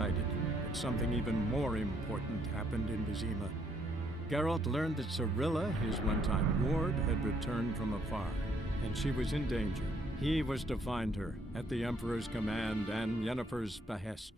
reunited, but something even more important happened in Vizima. Geralt learned that Cirilla, his one-time ward, had returned from afar, and she was in danger. He was to find her, at the Emperor's command and Yennefer's behest.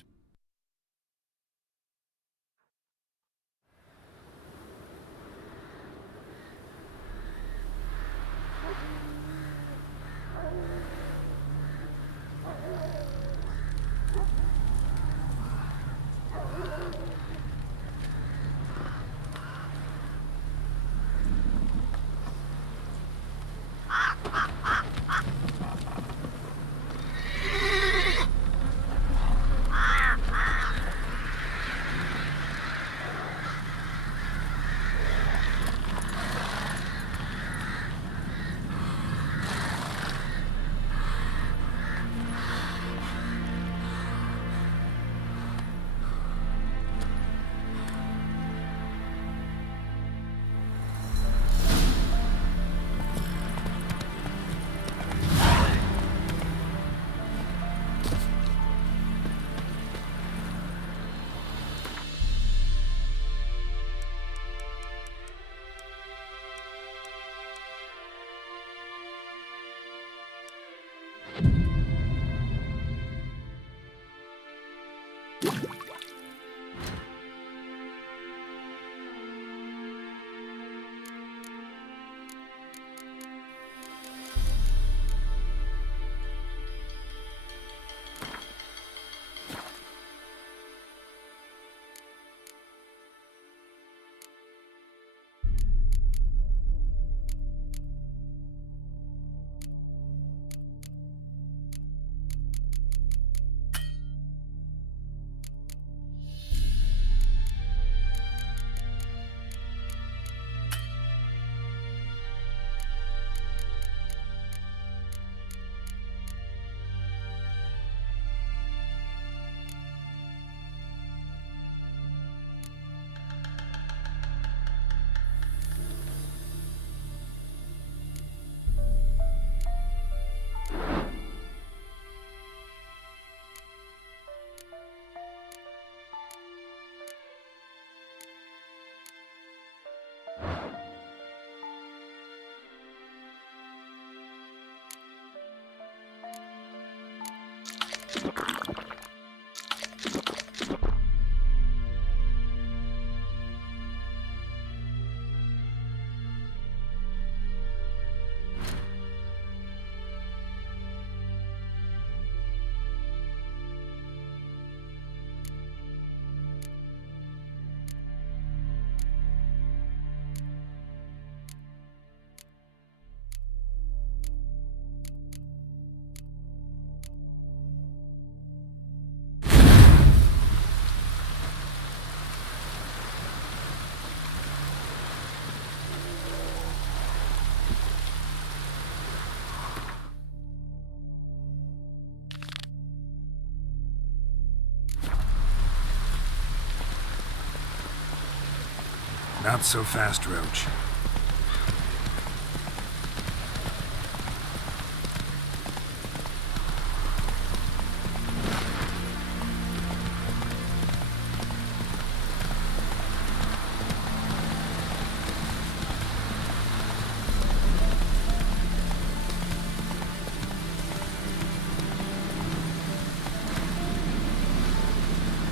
Not so fast, Roach.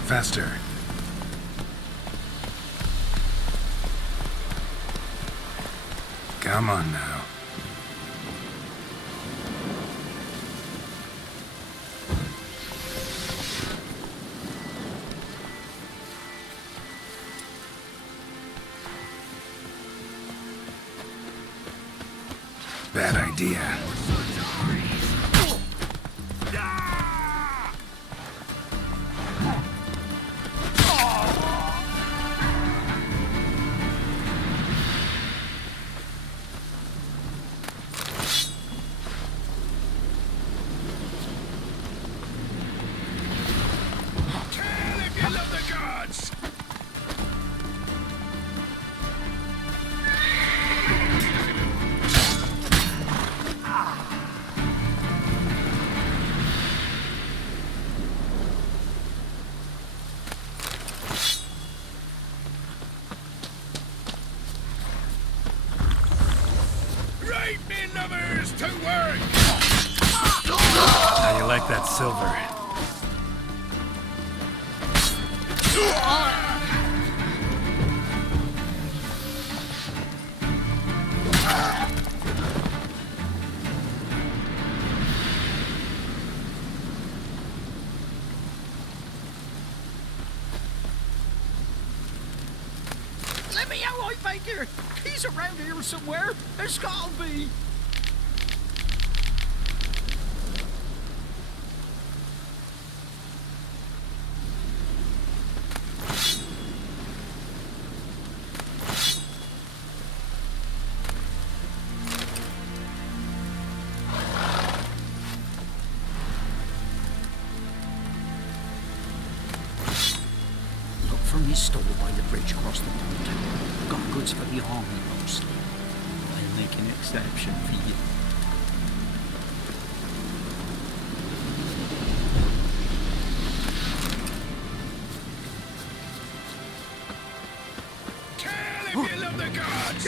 Faster. Come on now. Bad idea. silver. Let me out, I beg you! He's around here somewhere! There's gotta be! Look from his stall by the bridge across the pond. Got goods for the army mostly. I'll make an exception for you. Kill if you love the gods!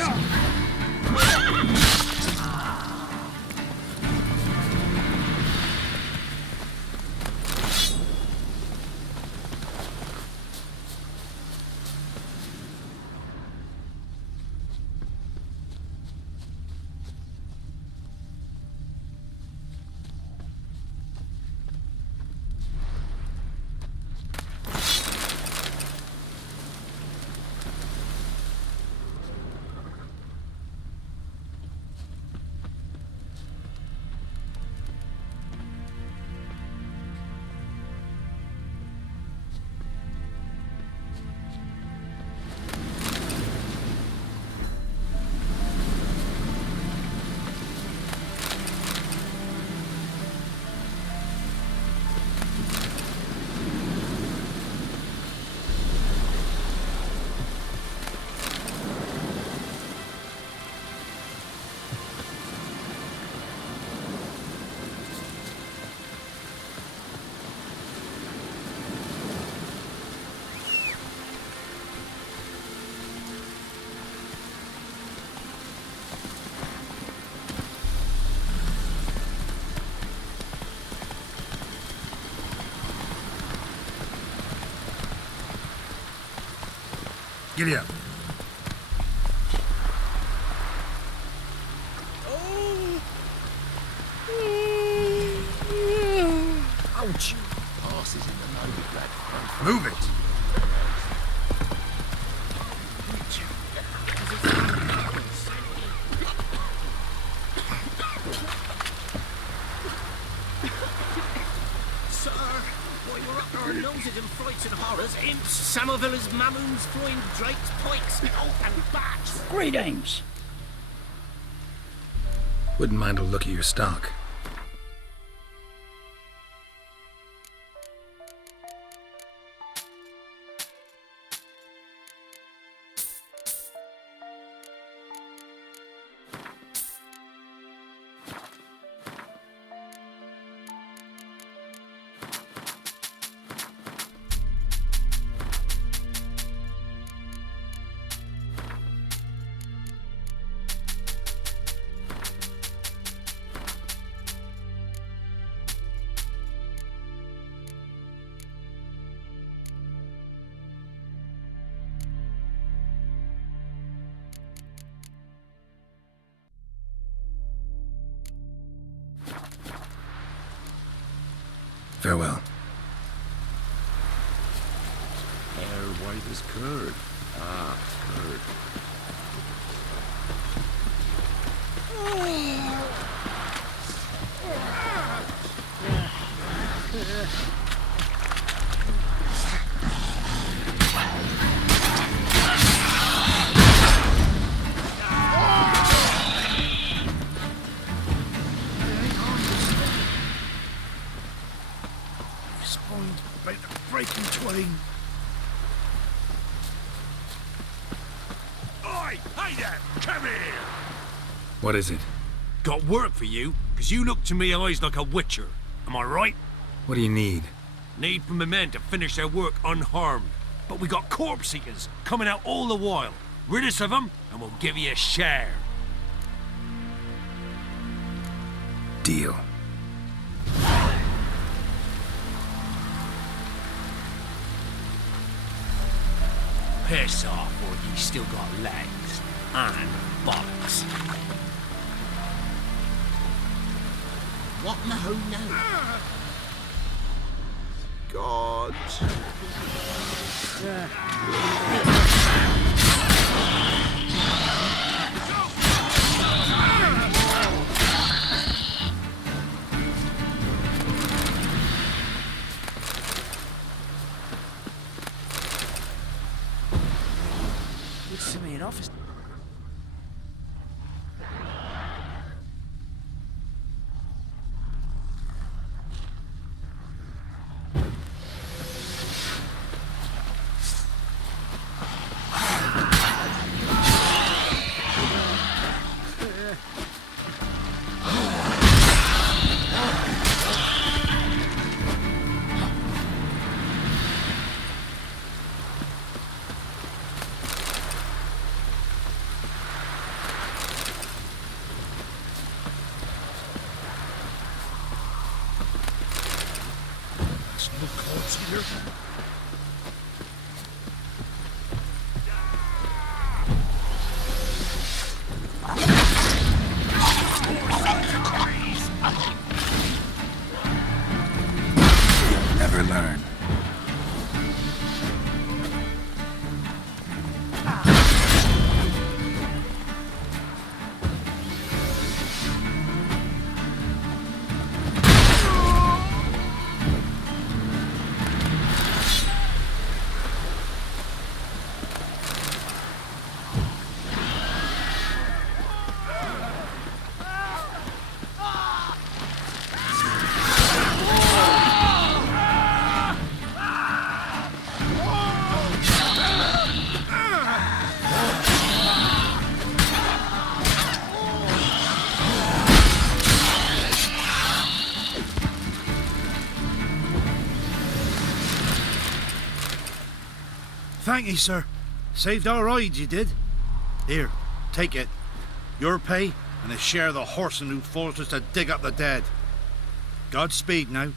Giddy up. Ouch! Passes in the Novrigrad. Move it. Sir, why we're up to our noses in frights and horrors, imps, Samovillas, mamoons, flying drakes, pikes, and bats. Greetings! Wouldn't mind a look at your stock. Farewell. Hair white as curd. Ah, curd. Spawned about to break in twain. Oi! Hey there! Come here! What is it? Got work for you, 'cause you look to me eyes like a witcher. Am I right? What do you need? Need for my men to finish their work unharmed. But we got corpse eaters coming out all the while. Rid us of them, and we'll give you a share. Deal. Piss off, or you still got legs and bollocks. What in the who now? God. What's the main office? Never learn. Thank you, sir. Saved our rides, you did. Here, take it. Your pay and a share of the horseman who forced us to dig up the dead. Godspeed now.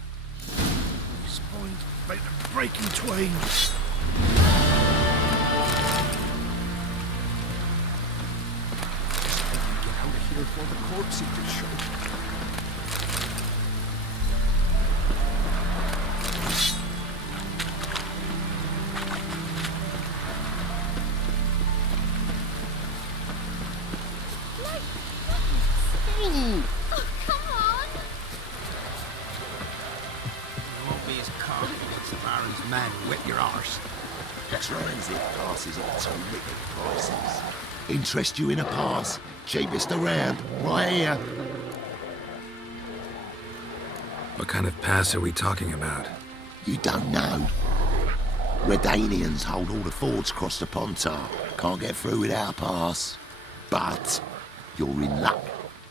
Spined by the breaking twain. Get out of here before the corpse eaters show. Oh, come on! You won't be as confident as far as man whip your arse. Transit passes at terrific prices. Interest you in a pass? Cheapest around, right here. What kind of pass are we talking about? You don't know. Redanians hold all the fords across the Pontar. Can't get through without a pass. But you're in luck.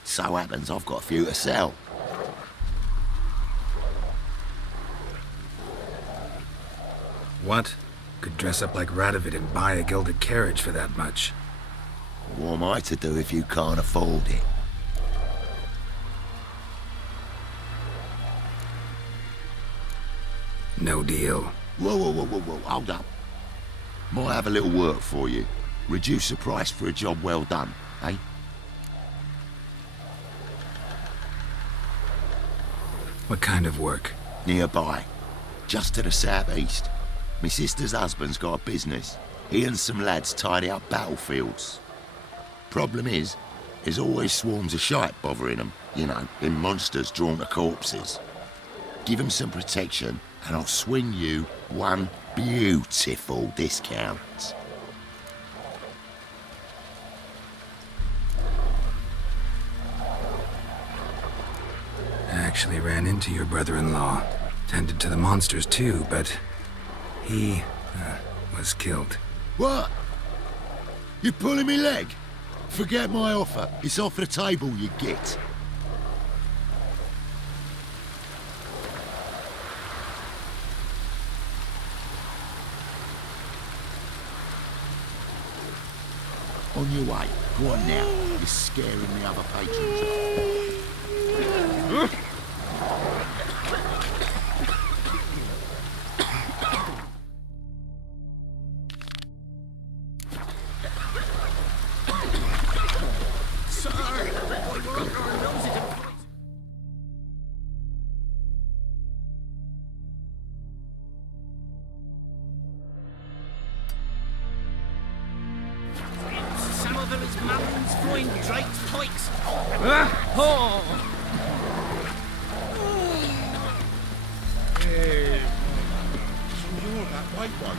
So happens I've got a few to sell. What? Could dress up like Radovid and buy a gilded carriage for that much. What am I to do if you can't afford it? No deal. Whoa, hold up. Might have a little work for you. Reduce the price for a job well done, eh? What kind of work? Nearby, just to the southeast. My sister's husband's got a business. He and some lads tidy up battlefields. Problem is, there's always swarms of shite bothering them. You know, them monsters drawn to corpses. Give them some protection, and I'll swing you one beautiful discount. I actually ran into your brother-in-law. Tended to the monsters too, but he was killed. What? You pulling me leg? Forget my offer. It's off the table, you git. On your way. Go on now. You're scaring the other patrons off. Drake's pikes! So you're that white one?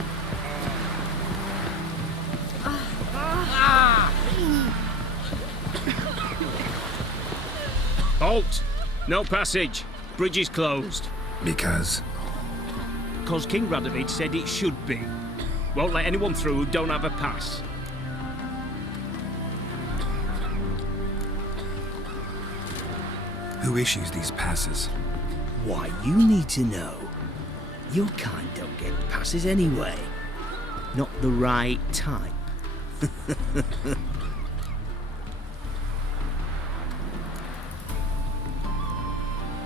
Halt! No passage. Bridge is closed. Because? Because King Radovid said it should be. Won't let anyone through who don't have a pass. Who issues these passes? Why, you need to know. Your kind don't get passes anyway. Not the right type.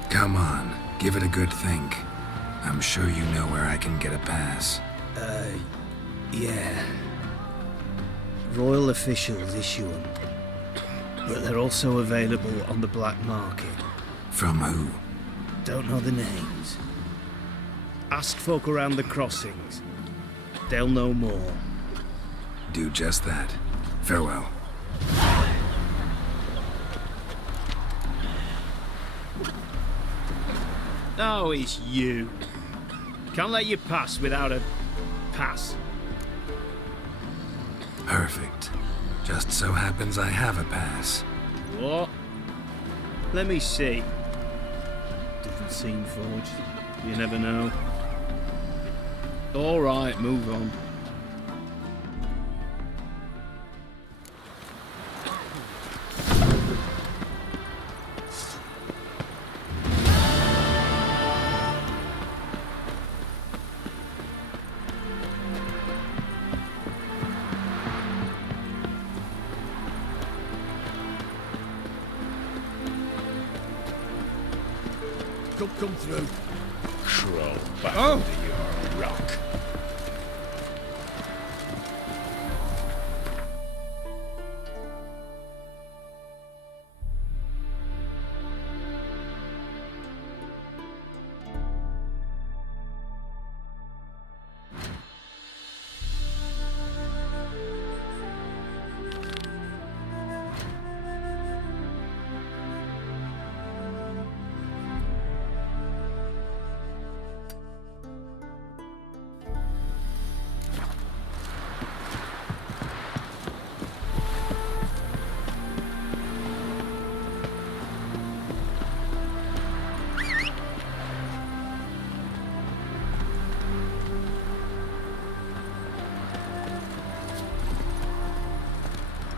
Come on, give it a good think. I'm sure you know where I can get a pass. Yeah. Royal officials issue them. But they're also available on the black market. From who? Don't know the names. Ask folk around the crossings. They'll know more. Do just that. Farewell. Oh, it's you. Can't let you pass without a pass. Perfect. Just so happens I have a pass. What? Let me see. Doesn't seem forged. You never know. All right, move on. Come through. Crawl back under your rock.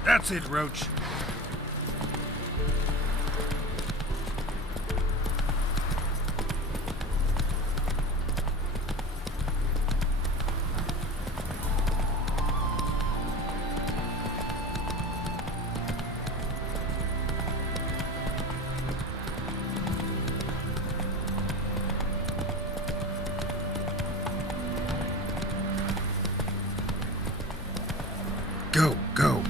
That's it, Roach. Go, go.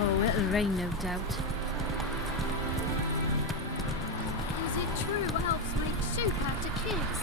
Oh, it'll rain, no doubt. Is it true elves make soup after kids?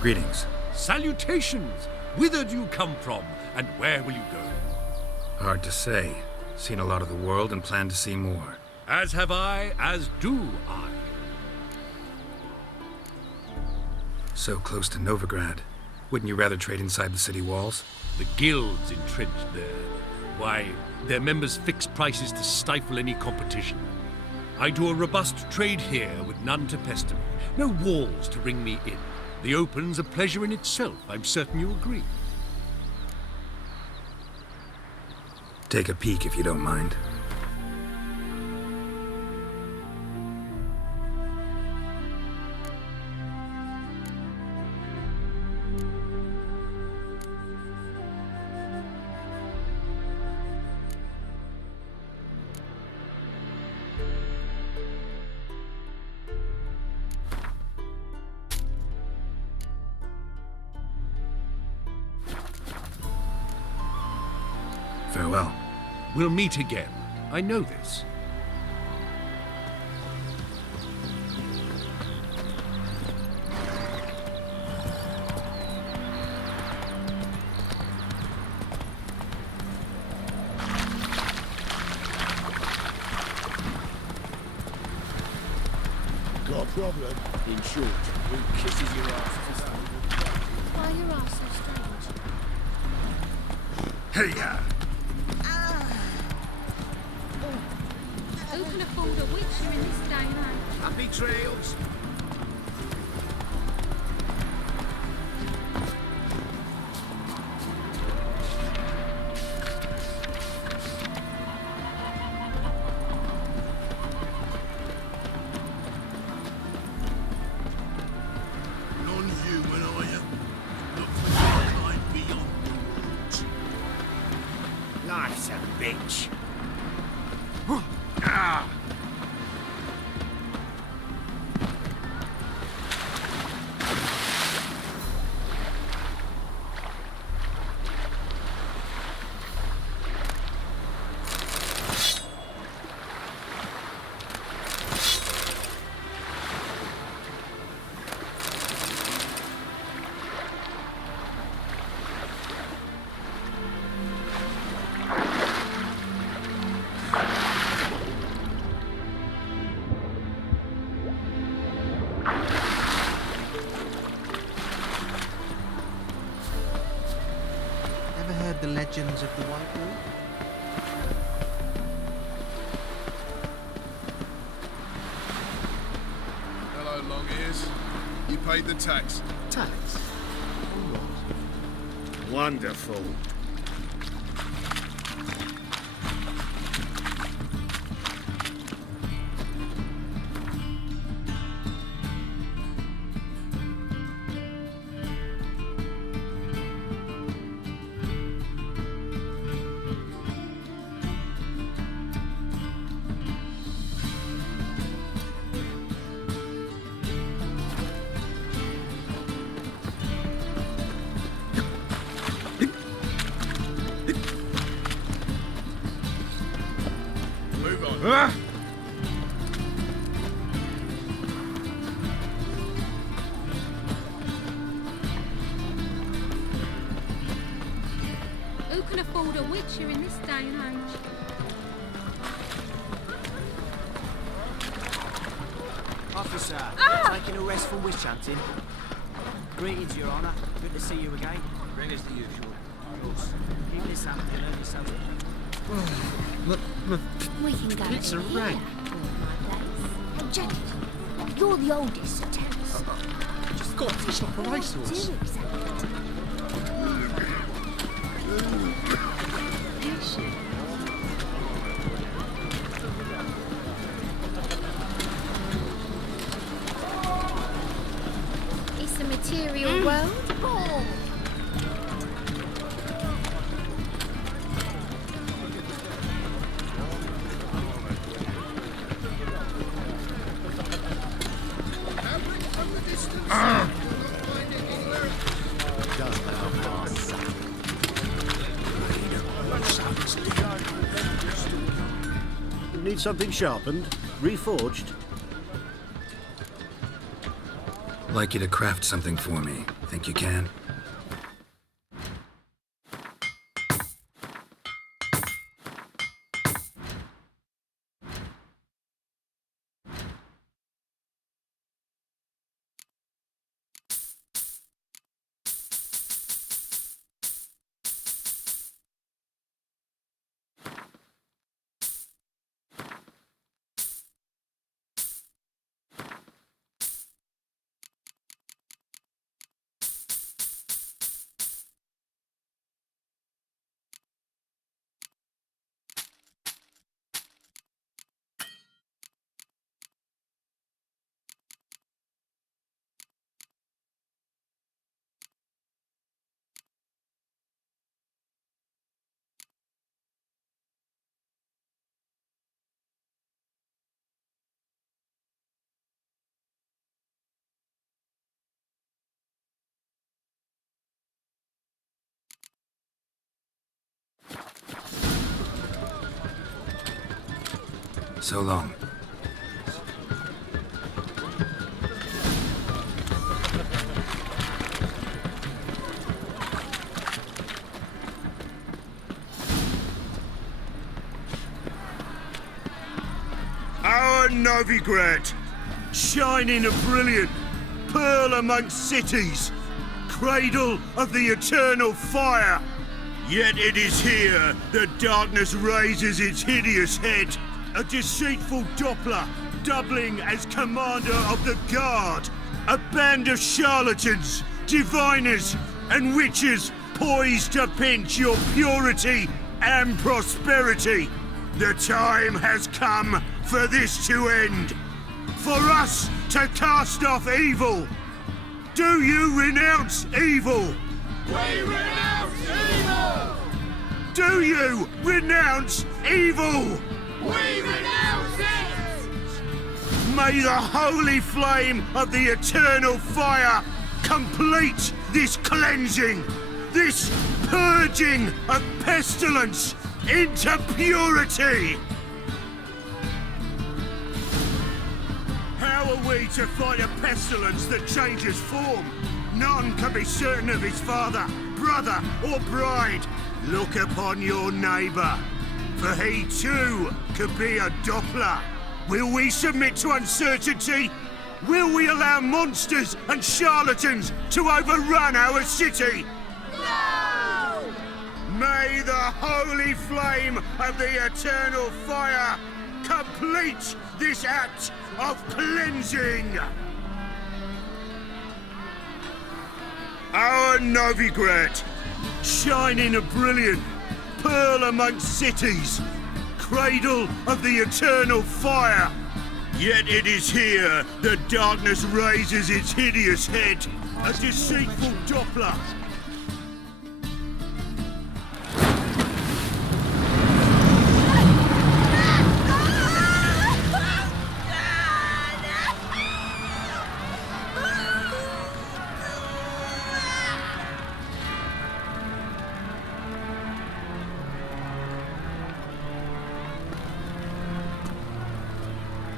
Greetings. Salutations! Whither do you come from, and where will you go? Hard to say. Seen a lot of the world and plan to see more. As have I, as do I. So close to Novrigrad. Wouldn't you rather trade inside the city walls? The guilds entrenched there. Why, their members fix prices to stifle any competition. I do a robust trade here with none to pester me. No walls to ring me in. The open's a pleasure in itself. I'm certain you agree. Take a peek if you don't mind. Farewell. We'll meet again. I know this. Got a problem? In short, who kisses your ass? Why are your arse so strange? Hey-ya! Who can afford a witcher in this day and age? Happy trails! Non-human, are you? Look for the line beyond the woods. Life's a bitch. Ah! Ever heard the legends of the White Wall? Hello, long ears. You paid the tax. Tax? On what? Wonderful. Move on. Who can afford a witcher in this day and age? Officer, taking a rest from witch hunting. Greetings, Your Honour. Good to see you again. Bring us the usual. Keep this up and learn something. We can go It's a in here. rank. Hey, Jack, you're the oldest, so tell us. Just got to fish up a racehorse. Do exactly. It's a material world. Oh. Need something sharpened? Reforged? Like you to craft something for me. Think you can? So long. Our Novrigrad, shining and brilliant, pearl amongst cities, cradle of the eternal fire. Yet it is here that darkness raises its hideous head, a deceitful Doppler, doubling as commander of the guard, a band of charlatans, diviners, and witches poised to pinch your purity and prosperity. The time has come for this to end, for us to cast off evil. Do you renounce evil? We renounce evil! Do you renounce evil? We renounce it! May the holy flame of the eternal fire complete this cleansing, this purging of pestilence into purity! How are we to fight a pestilence that changes form? None can be certain of his father, brother, or bride. Look upon your neighbour, for he too could be a Doppler. Will we submit to uncertainty? Will we allow monsters and charlatans to overrun our city? No! May the holy flame of the eternal fire complete this act of cleansing! Our Novrigrad, shining and brilliant, pearl amongst cities, cradle of the eternal fire. Yet it is here that darkness raises its hideous head, a deceitful Doppler.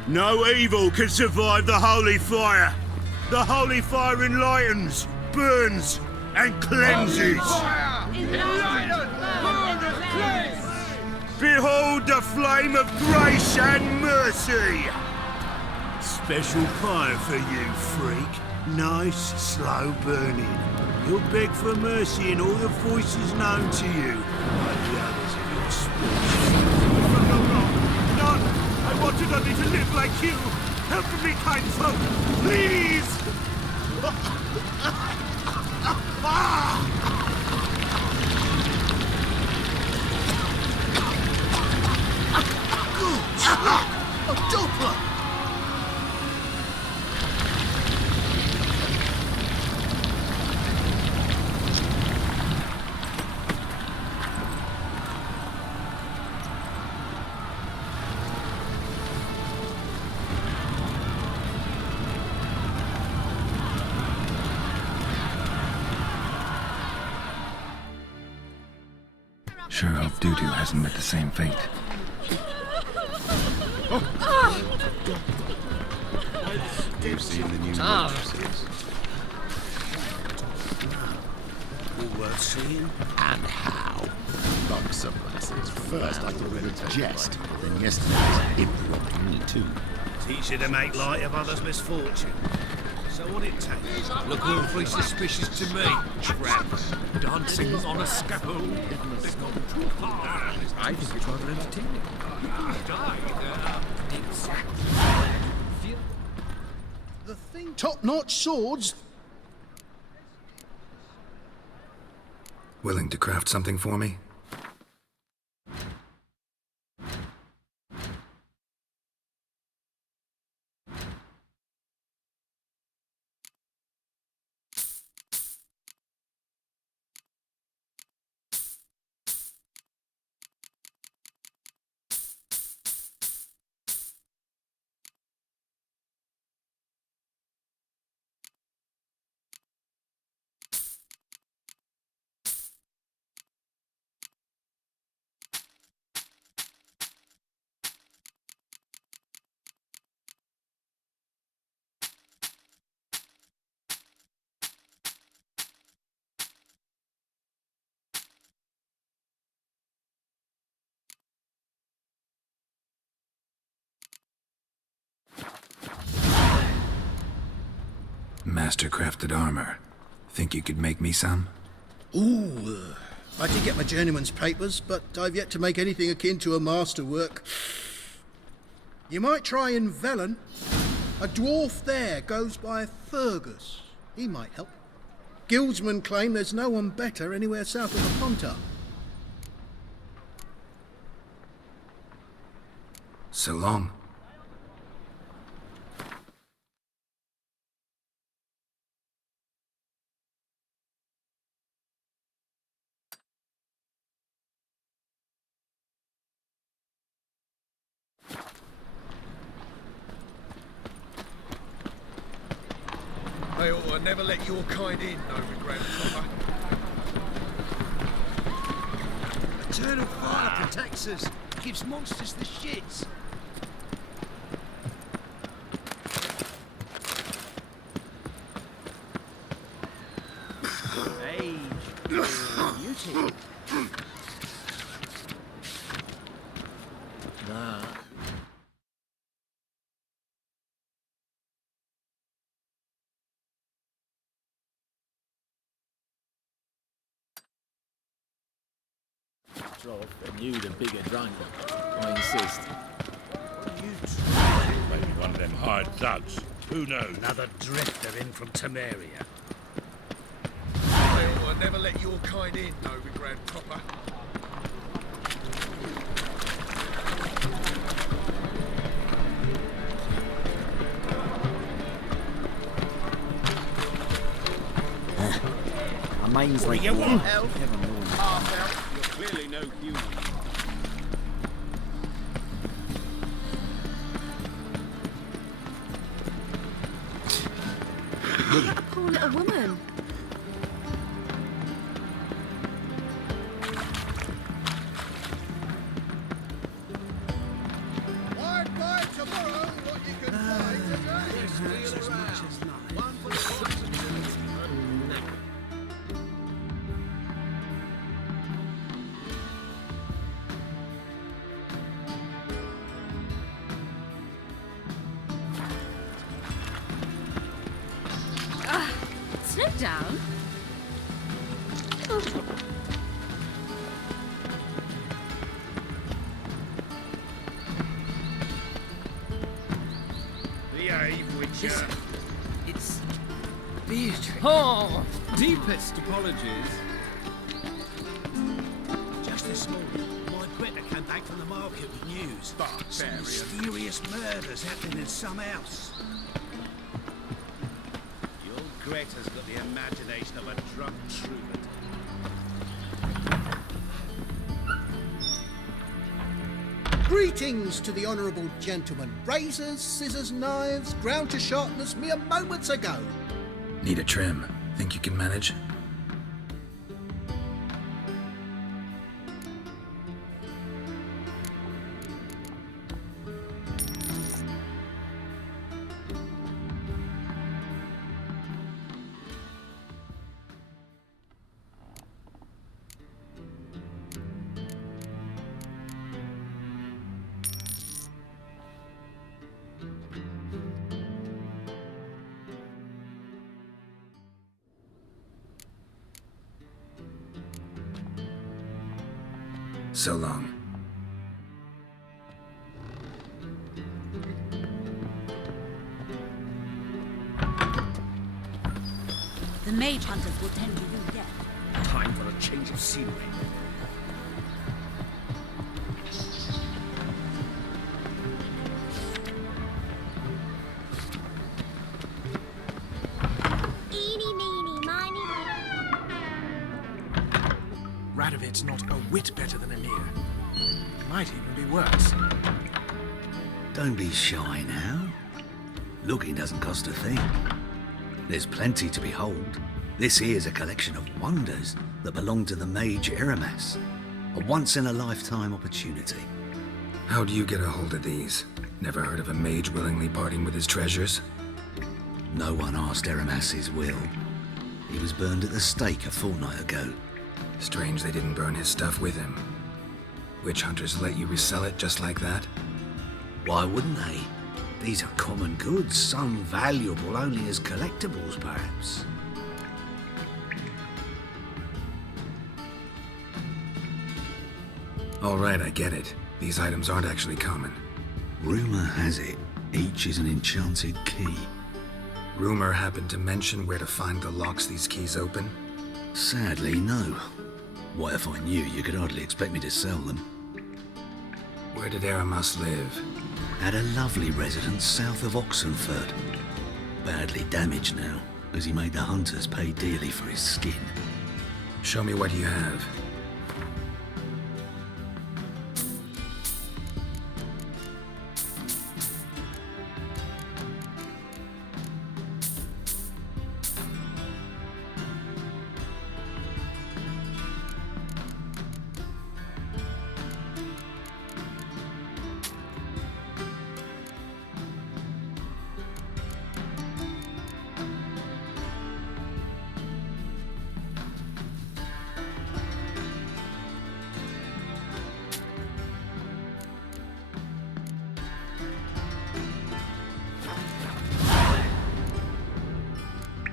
No evil can survive the holy fire. The holy fire enlightens, burns, and cleanses. Behold the flame of grace and mercy. Special fire for you, freak. Nice, slow burning. You'll beg for mercy in all the voices known to you, like the others of your species. None! I wanted only to live like you! Help me, kind folk! Please! A Doppler! Sure hope Doo-Doo hasn't met the same fate. You've seen the new mattresses. All worth seeing? And how? Buxom lasses. First I thought it was a jest, then yesterday's impromptu me too. Teach you to make light of others' misfortune. So what it takes? Look awfully suspicious to me, traps. Dancing on a scaffold. They've gone too far. I think it's rather entertaining. Top-notch swords? Willing to craft something for me? Master-crafted armor. Think you could make me some? Ooh, I did get my journeyman's papers, but I've yet to make anything akin to a masterwork. You might try in Velen. A dwarf there goes by Fergus. He might help. Guildsmen claim there's no one better anywhere south of the Pontar. So long. They ought to never let your kind in, Novrigrad proper. Eternal fire protects us. Gives monsters the shits. Age, beauty. Nah. Off and you the bigger drinker. I insist. Maybe one of them hired thugs. Who knows? Another drifter in from Temeria. They ought to never let your kind in, Novrigrad proper. My mind's like You want help? Half elf. You're clearly no human. A poor little woman. I'd buy tomorrow what you can buy today. Steal around. One for the possibility. Slow down. Behave, Witcher. It's Beatrice. Oh, deepest apologies. Just this morning, my Greta came back from the market with news. Some Barbarian. mysterious murders happening in some house. Your Greta's got the imagination of a drunk troubadour. Greetings to the honourable gentleman. Razors, scissors, knives, ground to sharpness mere moments ago. Need a trim. Think you can manage? So long. The mage hunters will tend to you yet. Time for a change of scenery. Eeny, meeny, miny, Radovid's not a whit better than Emir. Might even be worse. Don't be shy now. Looking doesn't cost a thing. There's plenty to behold. This here's a collection of wonders that belong to the mage Eramas. A once-in-a-lifetime opportunity. How do you get a hold of these? Never heard of a mage willingly parting with his treasures? No one asked Eramas his will. He was burned at the stake a fortnight ago. Strange they didn't burn his stuff with him. Witch hunters let you resell it just like that? Why wouldn't they? These are common goods, some valuable only as collectibles, perhaps. All right, I get it. These items aren't actually common. Rumor has it, each is an enchanted key. Rumor happened to mention where to find the locks these keys open? Sadly, no. Why, if I knew, you could hardly expect me to sell them. Where did Aramas live? At a lovely residence south of Oxenford. Badly damaged now, as he made the hunters pay dearly for his skin. Show me what you have.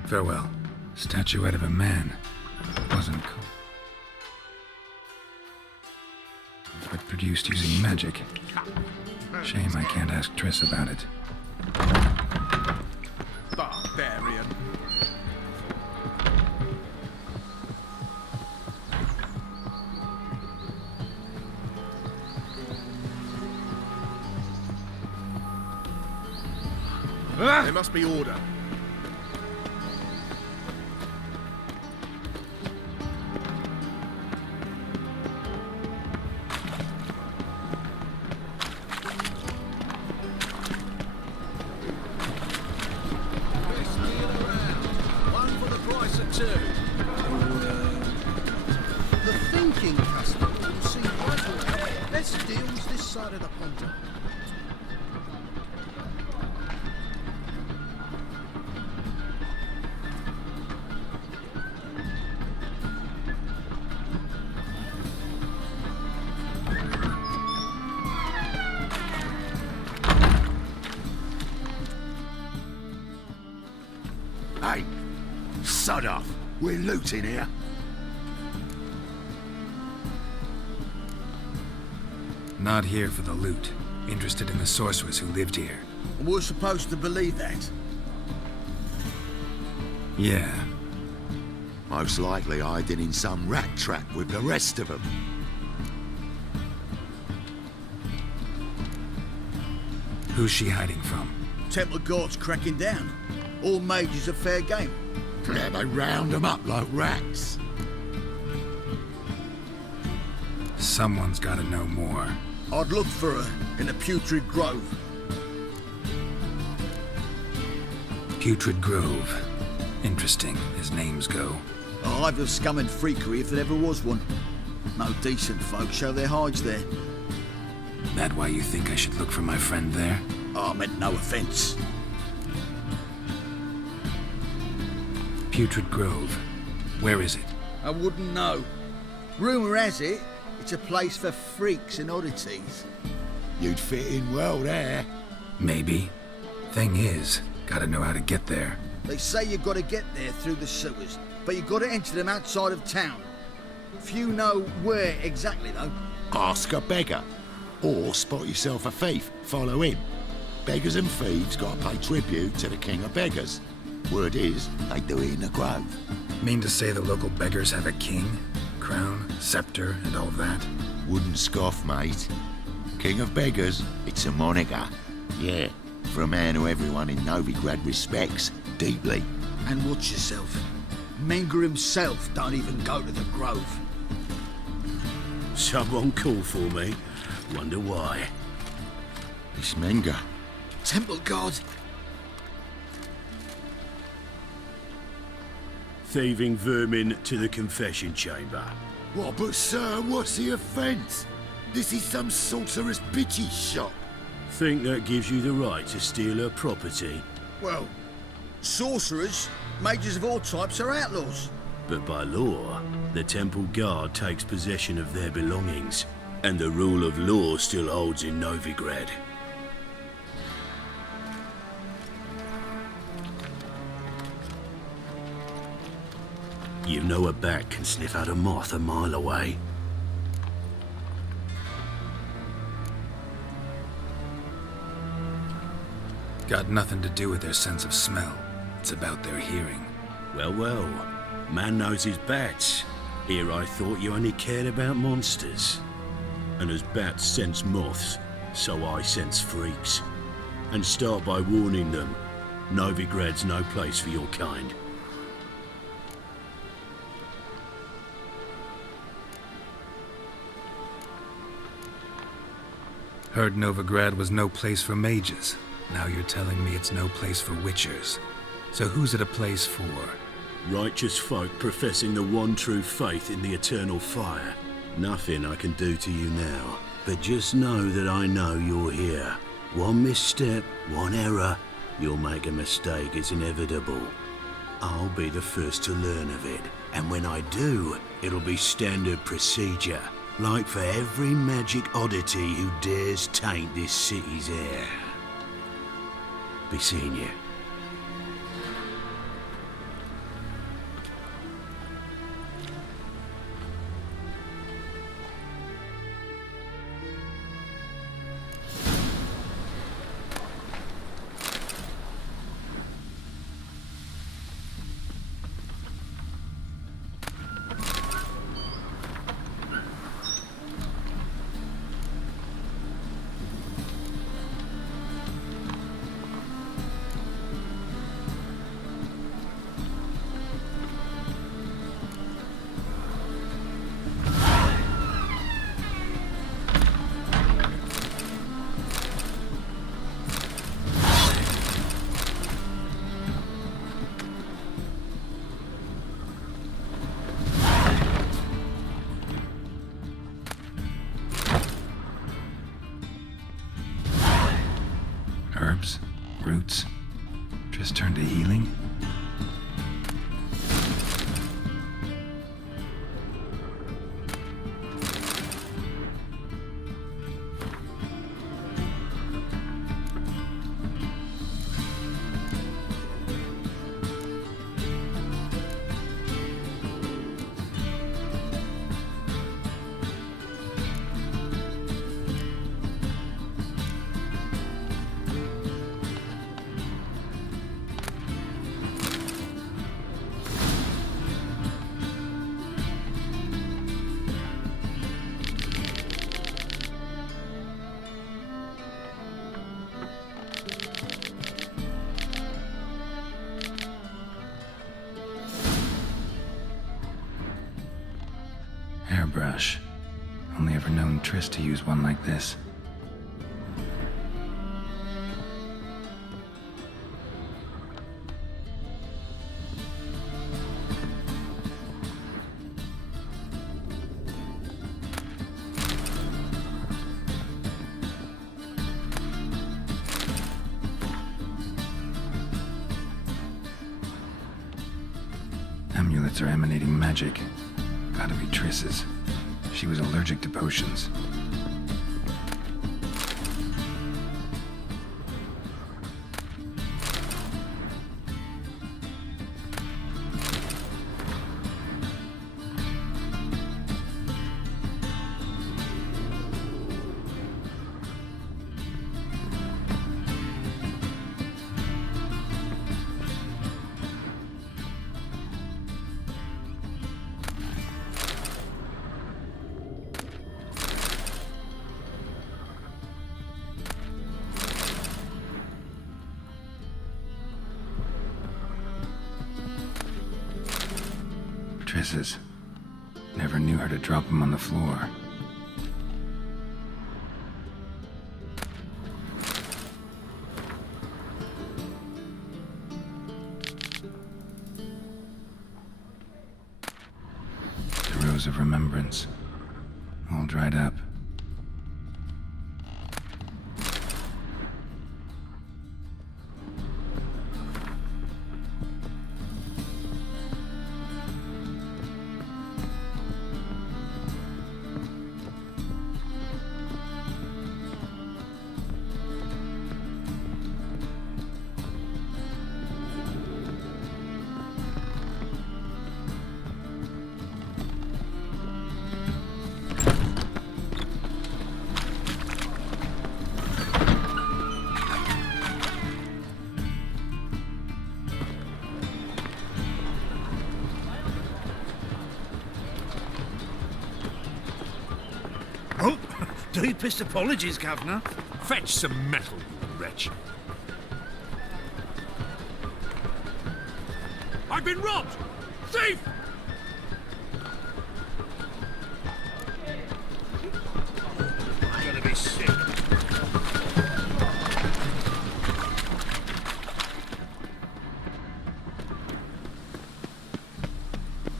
Farewell. Statuette of a man. Wasn't cool. But produced using magic. Shame I can't ask Triss about it. Barbarian. There must be order. The thinking customer will see vital. Best deals this side of the pond. Hey, sod off. We're looting here. Not here for the loot. Interested in the sorceress who lived here. And we're supposed to believe that? Yeah. Most likely hiding in some rat trap with the rest of them. Who's she hiding from? Temple guards cracking down. All mages are fair game. Yeah, they round them up like rats. Someone's gotta know more. I'd look for her in the Putrid Grove. Putrid Grove. Interesting, as names go. A hive of scum and freakery if there ever was one. No decent folk show their hides there. That why you think I should look for my friend there? Oh, I meant no offence. Putrid Grove. Where is it? I wouldn't know. Rumour has it, it's a place for freaks and oddities. You'd fit in well there. Maybe. Thing is, gotta know how to get there. They say you've got to get there through the sewers, but you've got to enter them outside of town. Few know where exactly, though. Ask a beggar. Or spot yourself a thief. Follow him. Beggars and thieves got to pay tribute to the king of beggars. Word is, they do it in the grove. Mean to say the local beggars have a king? Crown, scepter, and all that? Wouldn't scoff, mate. King of beggars, it's a moniker. Yeah, for a man who everyone in Novrigrad respects deeply. And watch yourself. Menger himself don't even go to the grove. Someone called for me. Wonder why. It's Menger. Temple guard. Thieving vermin to the confession chamber. What, but sir, what's the offence? This is some sorcerer's bitchy shop. Think that gives you the right to steal her property? Well, sorcerers, mages of all types are outlaws. But by law, the temple guard takes possession of their belongings, and the rule of law still holds in Novrigrad. You know a bat can sniff out a moth a mile away. Got nothing to do with their sense of smell. It's about their hearing. Well, well. Man knows his bats. Here I thought you only cared about monsters. And as bats sense moths, so I sense freaks. And start by warning them, Novigrad's no place for your kind. Heard Novrigrad was no place for mages. Now you're telling me it's no place for witchers. So who's it a place for? Righteous folk professing the one true faith in the eternal fire. Nothing I can do to you now, but just know that I know you're here. One misstep, one error, you'll make a mistake, it's inevitable. I'll be the first to learn of it, and when I do, it'll be standard procedure, like for every magic oddity who dares taint this city's air. Be seeing you. Herbs? Roots? Just turn to healing? Hairbrush. Only ever known Triss to use one like this. Amulets are emanating magic. Gotta be Triss's. She was allergic to potions. Triss's. Never knew her to drop them on the floor. The Rose of Remembrance. All dried up. Deepest apologies, Governor. Fetch some metal, you wretch. I've been robbed! Thief! I'm gonna be sick.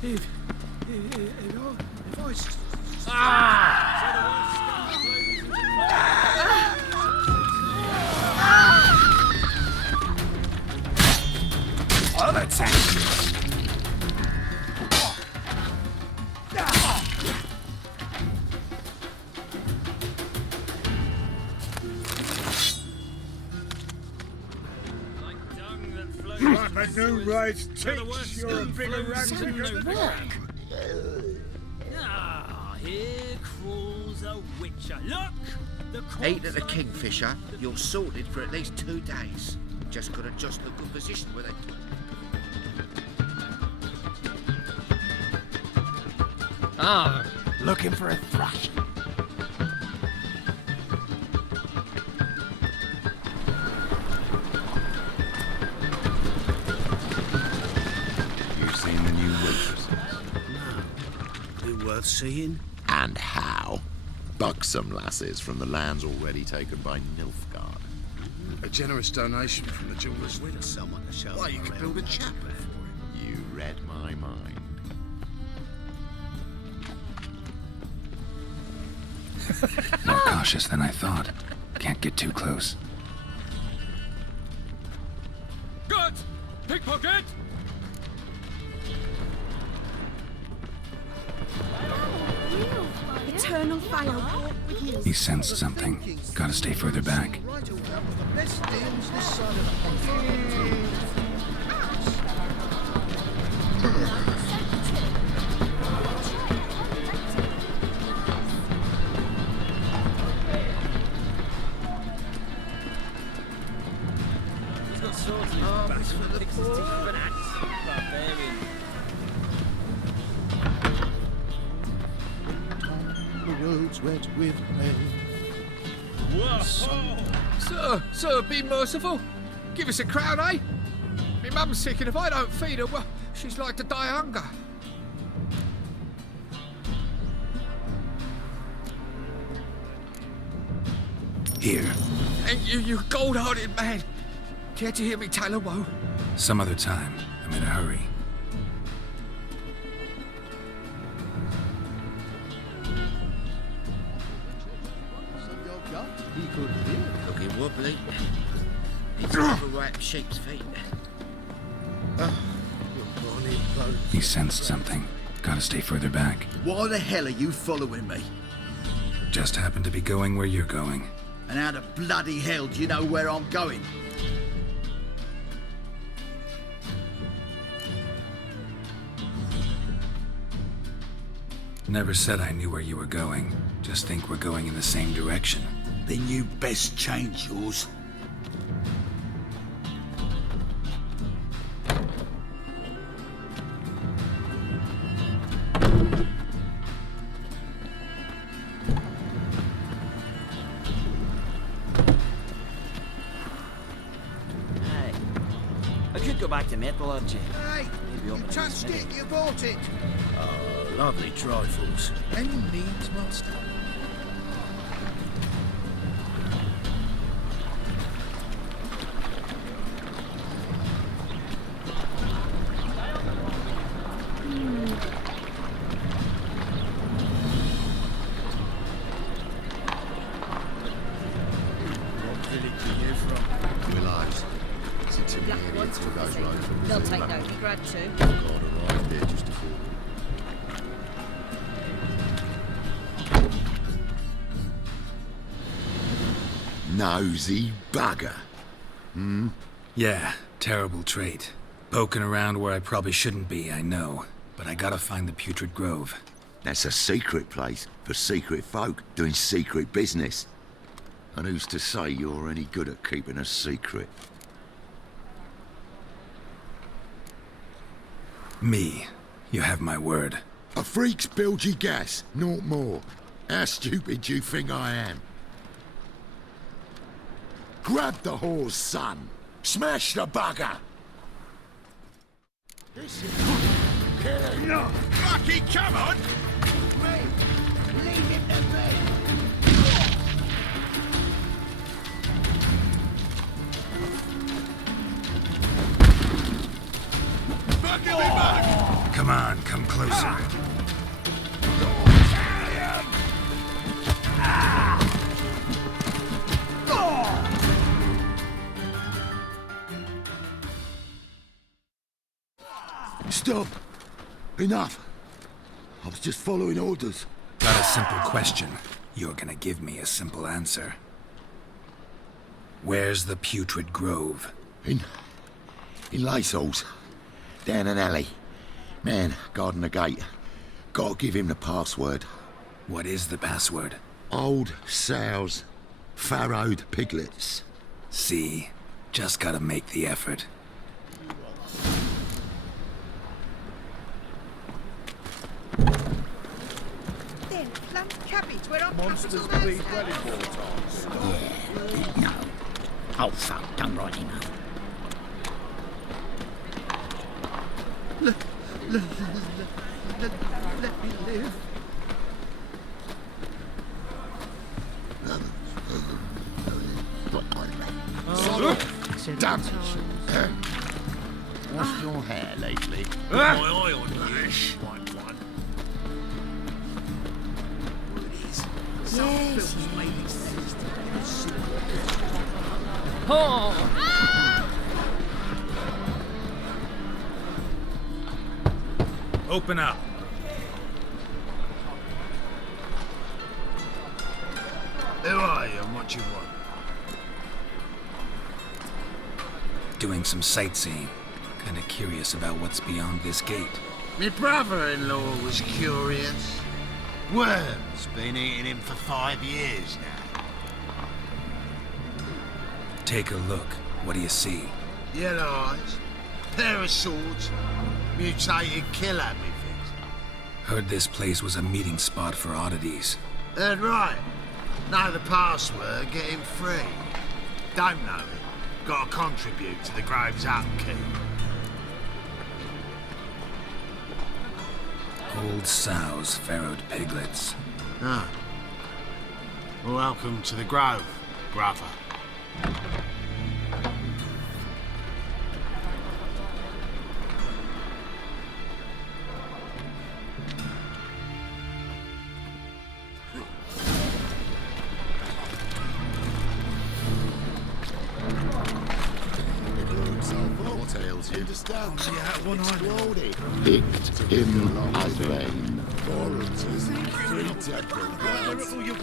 If I... Oh, that's it. Right, but no rights takes your bigger rat. Ah, here crawls a witcher. Look! The Eat at the Kingfisher, you're sorted for at least 2 days. Just gotta adjust the good position where they... Ah, looking for a thrush. You've seen the new waitresses? No. They worth seeing? And how? Buxom lasses from the lands already taken by Nilfgaard. A generous donation from the jeweller's widow. Someone to show Why, you could build a chapel for it. You read my mind. More cautious than I thought. Can't get too close. Good! Pickpocket! Eternal fire walk with you. He sensed something. Gotta stay further back. Right away, the best deals this side of the He's got swords in his back. For the poor. Of an axe. Barbarian. The roads wet with rain. Whoa! Sir, be merciful. Give us a crown, eh? Me mum's sick, and if I don't feed her, well, she's like to die of hunger. Here. Thank you, you gold-hearted man. Care to hear me tell a woe? Some other time. I'm in a hurry. He could hear. Looking wobbly. Needs overripe sheep's feet. He sensed something. Gotta stay further back. Why the hell are you following me? Just happened to be going where you're going. And how the bloody hell do you know where I'm going? Never said I knew where you were going. Just think we're going in the same direction. Then you best change yours. Hey, I could go back to metallurgy. Hey, Maybe you open a touched smithy. it, you bought it. Oh, lovely trifles. Any needs, master? What village are you from? Willows. Sits in the Black area ones till from those the roads from They'll the take back. Novrigrad too. God, arrived there just before. Nosy bugger. Hmm? Yeah, terrible trait. Poking around where I probably shouldn't be, I know. But I gotta find the Putrid Grove. That's a secret place for secret folk doing secret business. And who's to say you're any good at keeping a secret? Me. You have my word. A freak's bilgy gas, naught more. How stupid do you think I am? Grab the whore's son. Smash the bugger. No! Lucky, come on! Leave him to me. Come on, come closer. Stop. Enough. I was just following orders. Got a simple question. You're gonna give me a simple answer. Where's the Putrid Grove? In Lacehalls. Down an alley. Man, guarding the gate. Gotta give him the password. What is the password? Old sows. Farrowed piglets. See? Just gotta make the effort. Then, plum cabbage, where are Monsters breed well in wartime. Yeah, no. Oh, fuck, don't write him up. Let me live. Damn. Washed your hair lately? My eye on you, white one. Yes. Open up. Who are you and what you want? Doing some sightseeing. Kinda curious about what's beyond this gate. My brother-in-law was curious. Worms been eating him for 5 years now. Take a look. What do you see? Yellow eyes, pair of swords, mutated killer, methinks. Heard this place was a meeting spot for oddities. Heard right. Know the password, get him free. Don't know it. Got to contribute to the Grove's upkeep. Old sows, farrowed piglets. Ah. Welcome to the Grove, brother. Picked him as vain.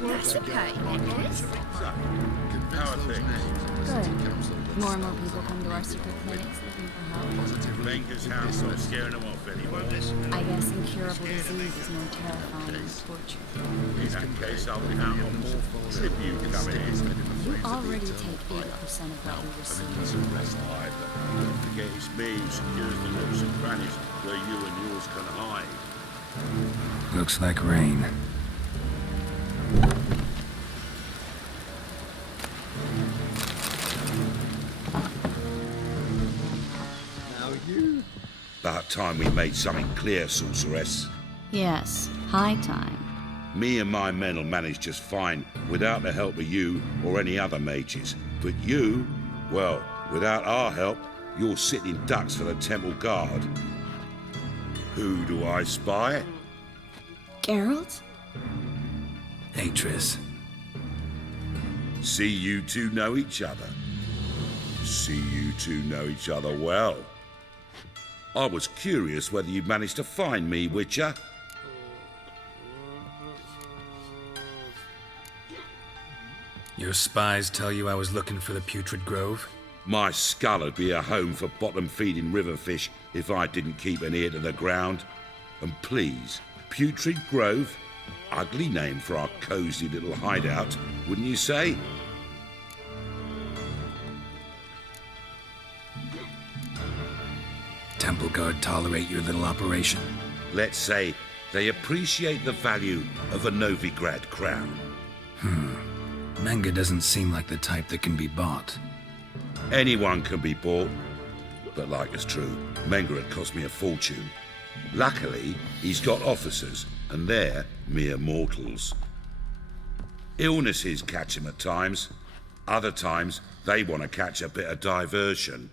That's okay. How are things? Good. More and more people come to our secret clinics looking for help. Banker's house not scaring them off anymore. I guess incurable disease is more terrifying than torture. In that case, I'll count on more tribute coming in. You already take 80% of what we receive. Don't forget it's me who secures the nooks and crannies where you and yours can hide. Looks like rain. Now you... About time we made something clear, sorceress. Yes, high time. Me and my men will manage just fine without the help of you or any other mages. But you, well, without our help, you're sitting ducks for the temple guard. Who do I spy? Geralt? Atris. See you two know each other. See you two know each other well. I was curious whether you'd managed to find me, Witcher. Your spies tell you I was looking for the Putrid Grove? My skull would be a home for bottom-feeding river fish if I didn't keep an ear to the ground. And please, Putrid Grove? Ugly name for our cosy little hideout, wouldn't you say? Temple Guard tolerate your little operation? Let's say They appreciate the value of a Novigrad crown. Menga doesn't seem like the type that can be bought. Anyone can be bought. But like it's true, Menga had cost me a fortune. Luckily, he's got officers, and they're mere mortals. Illnesses catch him at times. Other times, they want to catch a bit of diversion.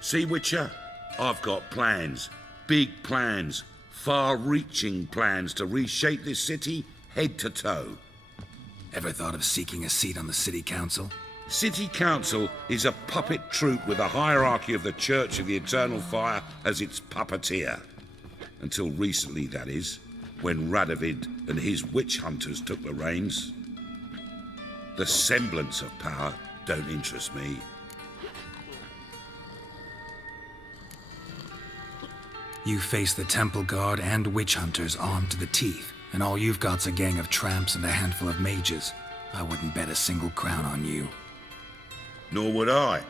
See, Witcher? I've got plans. Big plans. Far-reaching plans to reshape this city head to toe. Ever thought of seeking a seat on the city council? City Council is a puppet troupe with a hierarchy of the Church of the Eternal Fire as its puppeteer. Until recently, that is, when Radovid and his witch hunters took the reins. The semblance of power don't interest me. You face the Temple Guard and witch hunters armed to the teeth, and all you've got's a gang of tramps and a handful of mages. I wouldn't bet a single crown on you. Nor would I.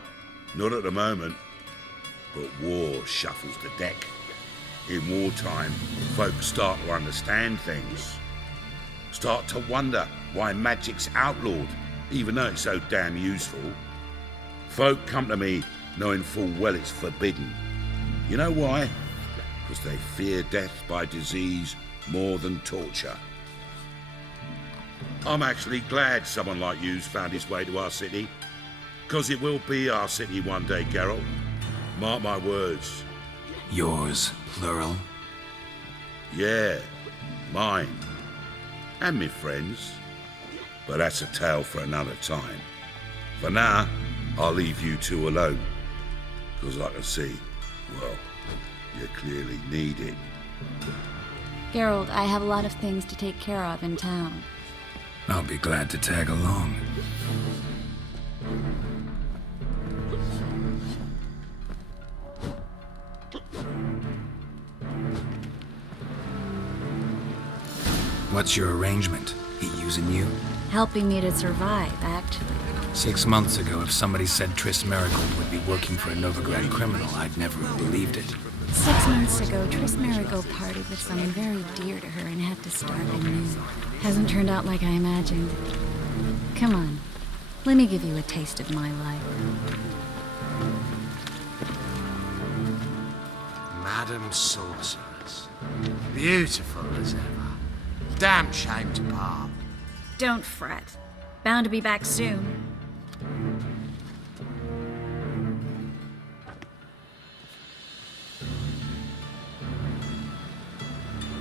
Not at the moment. But war shuffles the deck. In wartime, folk start to understand things. Start to wonder why magic's outlawed, even though it's so damn useful. Folk come to me knowing full well it's forbidden. You know why? Because they fear death by disease more than torture. I'm actually glad someone like you's found his way to our city. Because it will be our city one day, Geralt. Mark my words. Yours, plural? Yeah, mine. And me friends. But that's a tale for another time. For now, I'll leave you two alone. Because I can see, well, you clearly need it. Geralt, I have a lot of things to take care of in town. I'll be glad to tag along. What's your arrangement? He using you? Helping me to survive, actually. 6 months ago, if somebody said Triss Merigold would be working for a Novigrad criminal, I'd never have believed it. 6 months ago, Triss Merigold parted with someone very dear to her and had to start anew. Hasn't turned out like I imagined. Come on, let me give you a taste of my life. Madam Sorceress. Beautiful as ever. Damn shame to part. Don't fret. Bound to be back soon.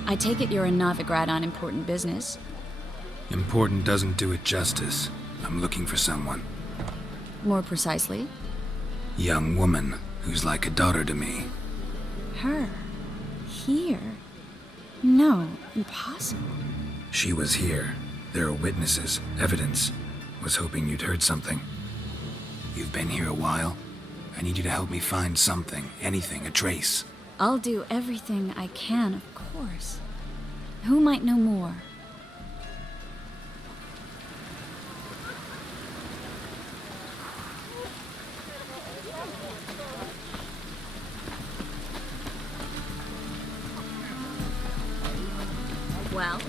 I take it you're in Novrigrad on important business. Important doesn't do it justice. I'm looking for someone. More precisely? Young woman who's like a daughter to me. Her? Here? No, impossible. She was here. There are witnesses, evidence. Was hoping you'd heard something. You've been here a while. I need you to help me find something, anything, a trace. I'll do everything I can, of course. Who might know more? Well?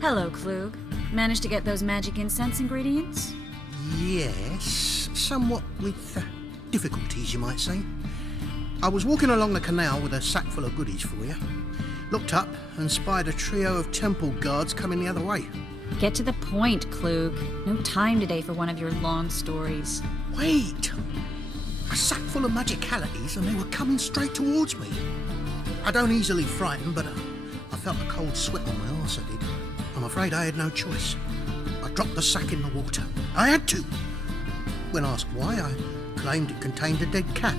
Hello, Klug. Managed to get those magic incense ingredients? Yes, somewhat with difficulties, you might say. I was walking along the canal with a sack full of goodies for you. Looked up and spied a trio of temple guards coming the other way. Get to the point, Klug. No time today for one of your long stories. Wait! A sack full of magicalities and they were coming straight towards me. I don't easily frighten, but I felt a cold sweat on my arse, I did. I'm afraid I had no choice. I dropped the sack in the water. I had to. When asked why, I claimed it contained a dead cat.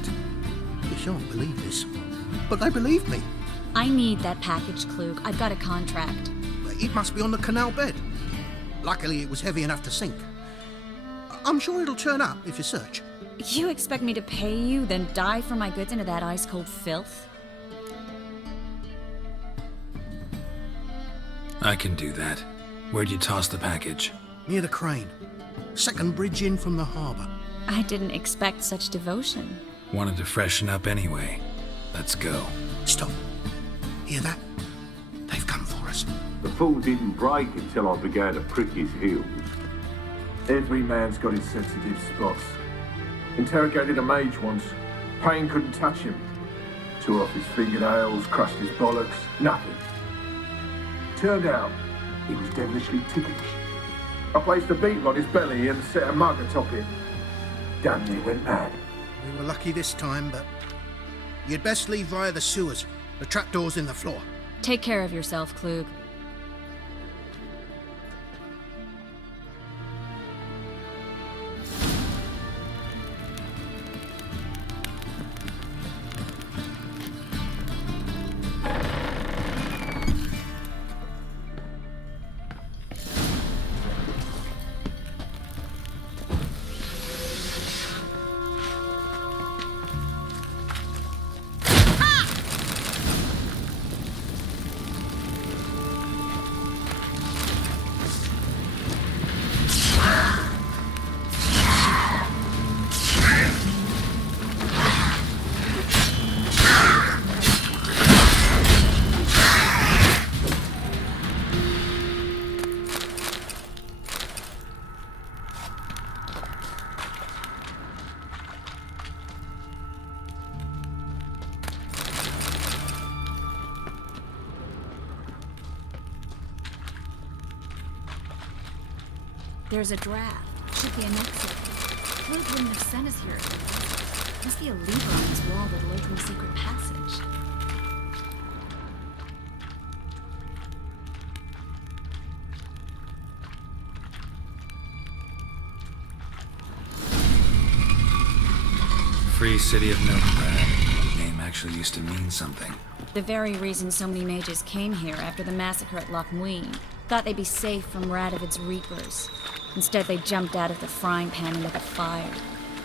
You shan't believe this, but they believed me. I need that package, Klug. I've got a contract. It must be on the canal bed. Luckily, it was heavy enough to sink. I'm sure it'll turn up if you search. You expect me to pay you, then dive for my goods into that ice-cold filth? I can do that. Where'd you toss the package? Near the crane. Second bridge in from the harbour. I didn't expect such devotion. Wanted to freshen up anyway. Let's go. Stop. Hear that? They've come for us. The fool didn't break until I began to prick his heels. Every man's got his sensitive spots. Interrogated a mage once. Pain couldn't touch him. Tore off his fingernails, crushed his bollocks, nothing. Turned out, he was devilishly ticklish. I placed a beetle on his belly and set a mug atop it. Damn near went mad. We were lucky this time, but you'd best leave via the sewers. The trapdoor's in the floor. Take care of yourself, Klug. There's a draft. Should be an exit. Klug wouldn't have sent us here if there wasn't. Must be a lever on this wall that'll open a secret passage. Free City of Novrigrad. The name actually used to mean something. The very reason so many mages came here after the massacre at Loch Muin. Thought they'd be safe from Radovid's reapers. Instead, they jumped out of the frying pan into the fire.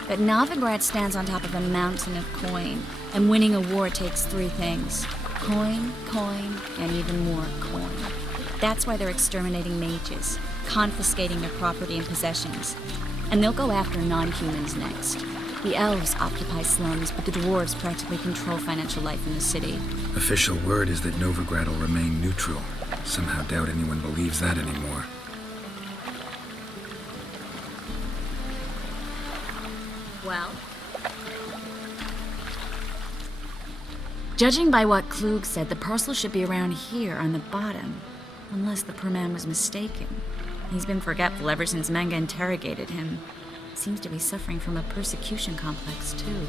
But Novrigrad stands on top of a mountain of coin, and winning a war takes three things. Coin, coin, and even more coin. That's why they're exterminating mages, confiscating their property and possessions. And they'll go after non-humans next. The elves occupy slums, but the dwarves practically control financial life in the city. Official word is that Novrigrad will remain neutral. Somehow doubt anyone believes that anymore. Well? Judging by what Klug said, the parcel should be around here on the bottom. Unless the poor man was mistaken. He's been forgetful ever since Manga interrogated him. Seems to be suffering from a persecution complex, too.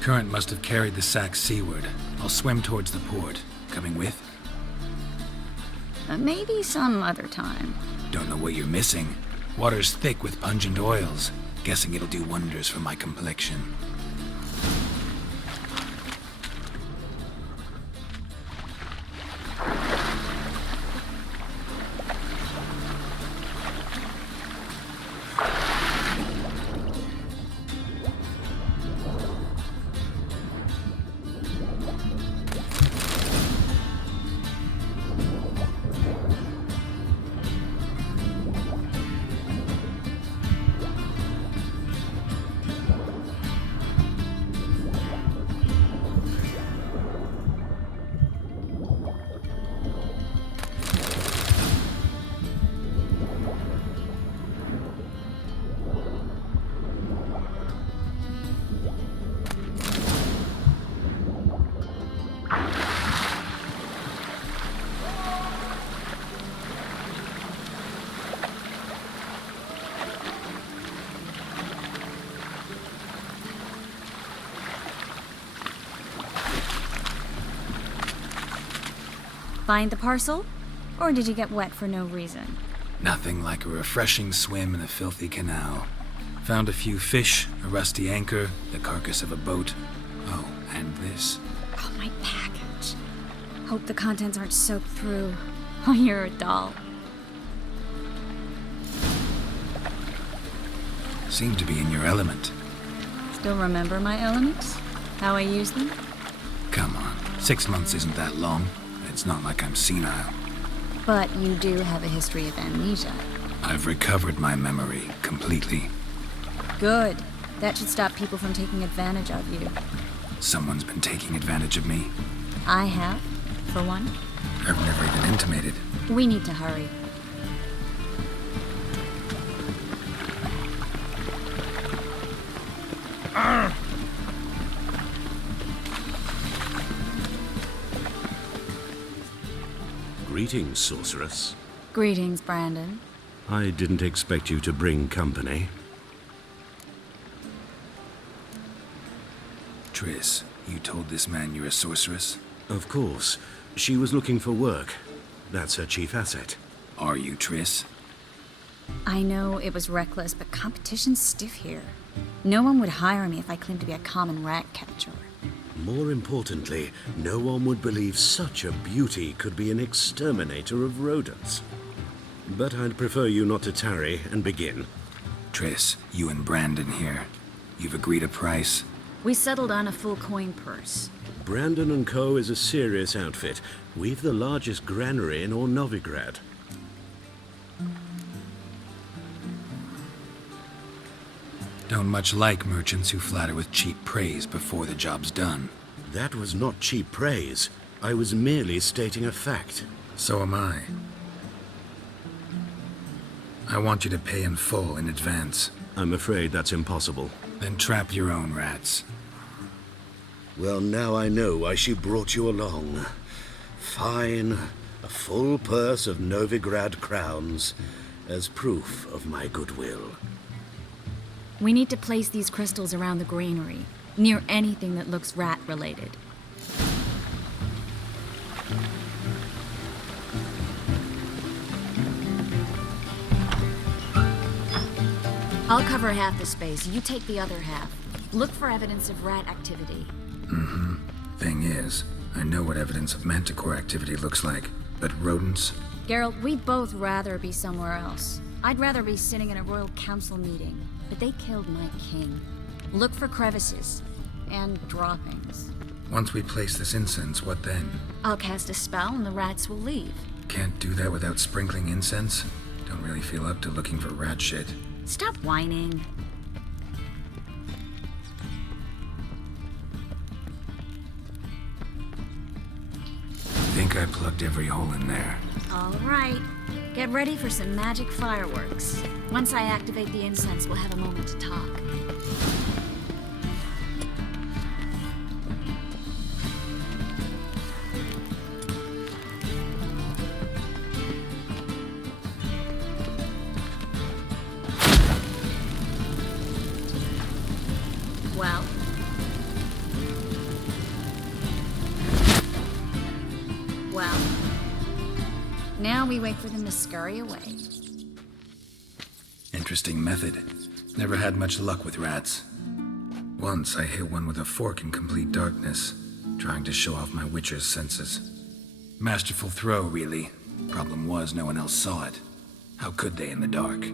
Current must have carried the sack seaward. I'll swim towards the port. Coming with? Maybe some other time. Don't know what you're missing. Water's thick with pungent oils. Guessing it'll do wonders for my complexion. Find the parcel? Or did you get wet for no reason? Nothing like a refreshing swim in a filthy canal. Found a few fish, a rusty anchor, the carcass of a boat. Oh, and this. Oh, my package. Hope the contents aren't soaked through. Oh, you're a doll. Seem to be in your element. Still remember my elements? How I use them? Come on, 6 months isn't that long. It's not like I'm senile. But you do have a history of amnesia. I've recovered my memory completely. Good. That should stop people from taking advantage of you. Someone's been taking advantage of me. I have, for one. I've never even intimated. We need to hurry. Greetings, sorceress. Greetings, Brandon. I didn't expect you to bring company. Triss, you told this man you're a sorceress? Of course. She was looking for work. That's her chief asset. Are you, Triss? I know it was reckless, but competition's stiff here. No one would hire me if I claimed to be a common rat catcher. More importantly, no one would believe such a beauty could be an exterminator of rodents. But I'd prefer you not to tarry and begin. Triss, you and Brandon here. You've agreed a price? We settled on a full coin purse. Brandon & Co. is a serious outfit. We've the largest granary in all Novrigrad. Don't much like merchants who flatter with cheap praise before the job's done. That was not cheap praise. I was merely stating a fact. So am I. I want you to pay in full in advance. I'm afraid that's impossible. Then trap your own rats. Well, now I know why she brought you along. Fine. A full purse of Novrigrad crowns as proof of my goodwill. We need to place these crystals around the granary, near anything that looks rat-related. I'll cover half the space, you take the other half. Look for evidence of rat activity. Mm-hmm. Thing is, I know what evidence of manticore activity looks like, but rodents? Geralt, we'd both rather be somewhere else. I'd rather be sitting in a royal council meeting, but they killed my king. Look for crevices and droppings. Once we place this incense, what then? I'll cast a spell and the rats will leave. Can't do that without sprinkling incense? Don't really feel up to looking for rat shit. Stop whining. Think I plugged every hole in there. All right. Get ready for some magic fireworks. Once I activate the incense, we'll have a moment to talk. Well? Well? Now we wait for them to scurry away. Interesting method. Never had much luck with rats. Once I hit one with a fork in complete darkness, trying to show off my witcher's senses. Masterful throw, really. Problem was, no one else saw it. How could they in the dark?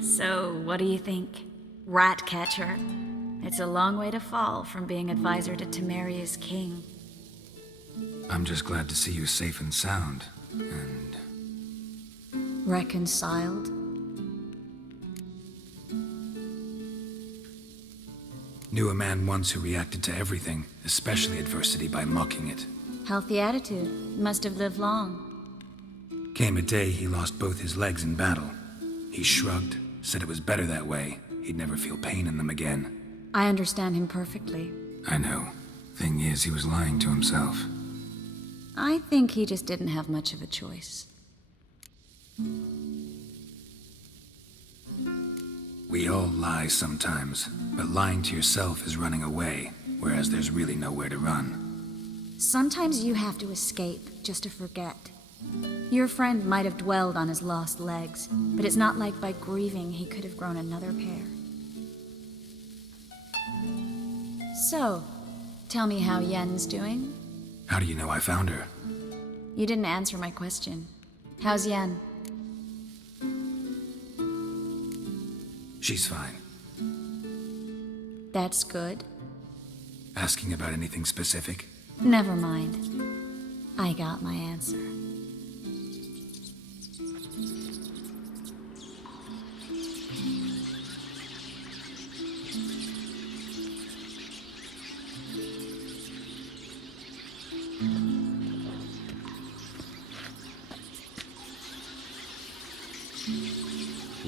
So, what do you think? Rat catcher? It's a long way to fall from being advisor to Temeria's king. I'm just glad to see you safe and sound, and... Reconciled? Knew a man once who reacted to everything, especially adversity, by mocking it. Healthy attitude. Must have lived long. Came a day he lost both his legs in battle. He shrugged, said it was better that way. He'd never feel pain in them again. I understand him perfectly. I know. Thing is, he was lying to himself. I think he just didn't have much of a choice. We all lie sometimes, but lying to yourself is running away, whereas there's really nowhere to run. Sometimes you have to escape just to forget. Your friend might have dwelled on his lost legs, but it's not like by grieving he could have grown another pair. So, tell me how Yen's doing? How do you know I found her? You didn't answer my question. How's Yen? She's fine. That's good. Asking about anything specific? Never mind. I got my answer.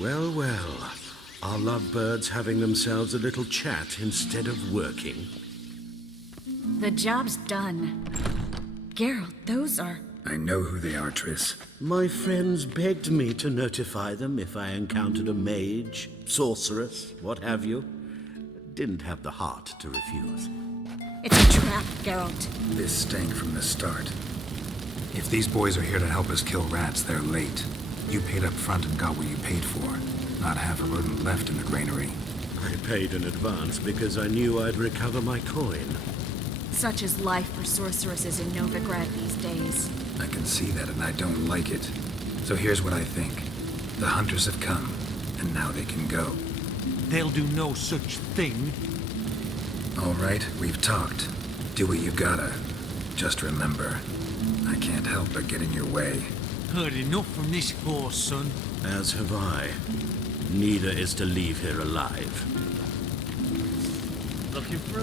Well, well. Are lovebirds having themselves a little chat instead of working? The job's done. Geralt, those are... I know who they are, Triss. My friends begged me to notify them if I encountered a mage, sorceress, what have you. Didn't have the heart to refuse. It's a trap, Geralt. This stank from the start. If these boys are here to help us kill rats, they're late. You paid up front and got what you paid for. Not half a rodent left in the granary. I paid in advance because I knew I'd recover my coin. Such is life for sorceresses in Novrigrad these days. I can see that, and I don't like it. So here's what I think. The hunters have come, and now they can go. They'll do no such thing. All right, we've talked. Do what you gotta. Just remember, I can't help but get in your way. Heard enough from this horse, son. As have I. Neither is to leave here alive. Looking for a...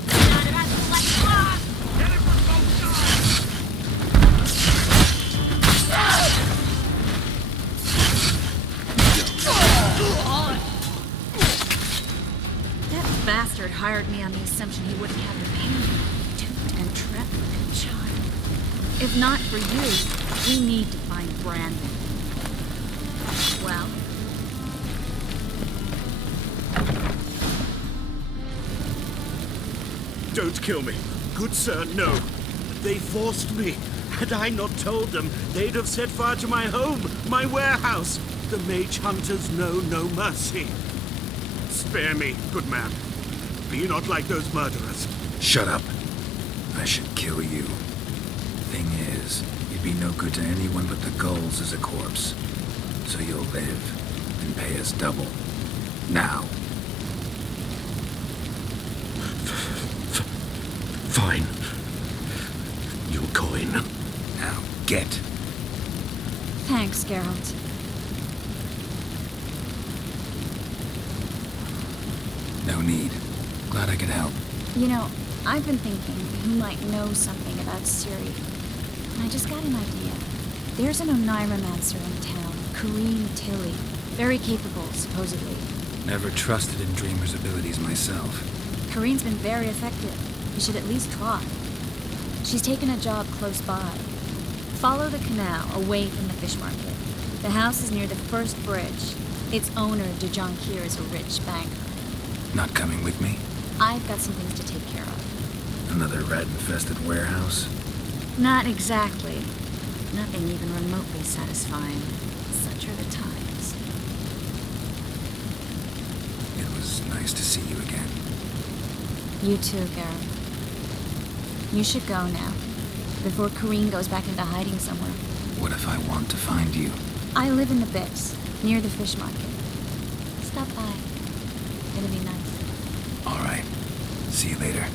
That bastard hired me on the assumption he wouldn't have to pay me. Duped and trapped like a child. If not for you, we need to find Brandon. Well... Don't kill me. Good sir, no. They forced me. Had I not told them, they'd have set fire to my home, my warehouse. The mage hunters know no mercy. Spare me, good man. Be not like those murderers. Shut up. I should kill you. Thing is, you'd be no good to anyone but the gulls as a corpse. So you'll live and pay us double. Now. Fine. Your coin. Now, get. Thanks, Geralt. No need. Glad I could help. You know, I've been thinking who might know something about Ciri. And I just got an idea. There's an Oneiromancer in town, Kareen Tilly. Very capable, supposedly. Never trusted in Dreamer's abilities myself. Kareen's been very effective. You should at least try. She's taken a job close by. Follow the canal away from the fish market. The house is near the first bridge. Its owner, Dejonkir, is a rich banker. Not coming with me? I've got some things to take care of. Another rat-infested warehouse? Not exactly. Nothing even remotely satisfying. Such are the times. It was nice to see you again. You too, Geralt. You should go now, before Kareen goes back into hiding somewhere. What if I want to find you? I live in the Bix, near the fish market. Stop by. It'll be nice. All right. See you later.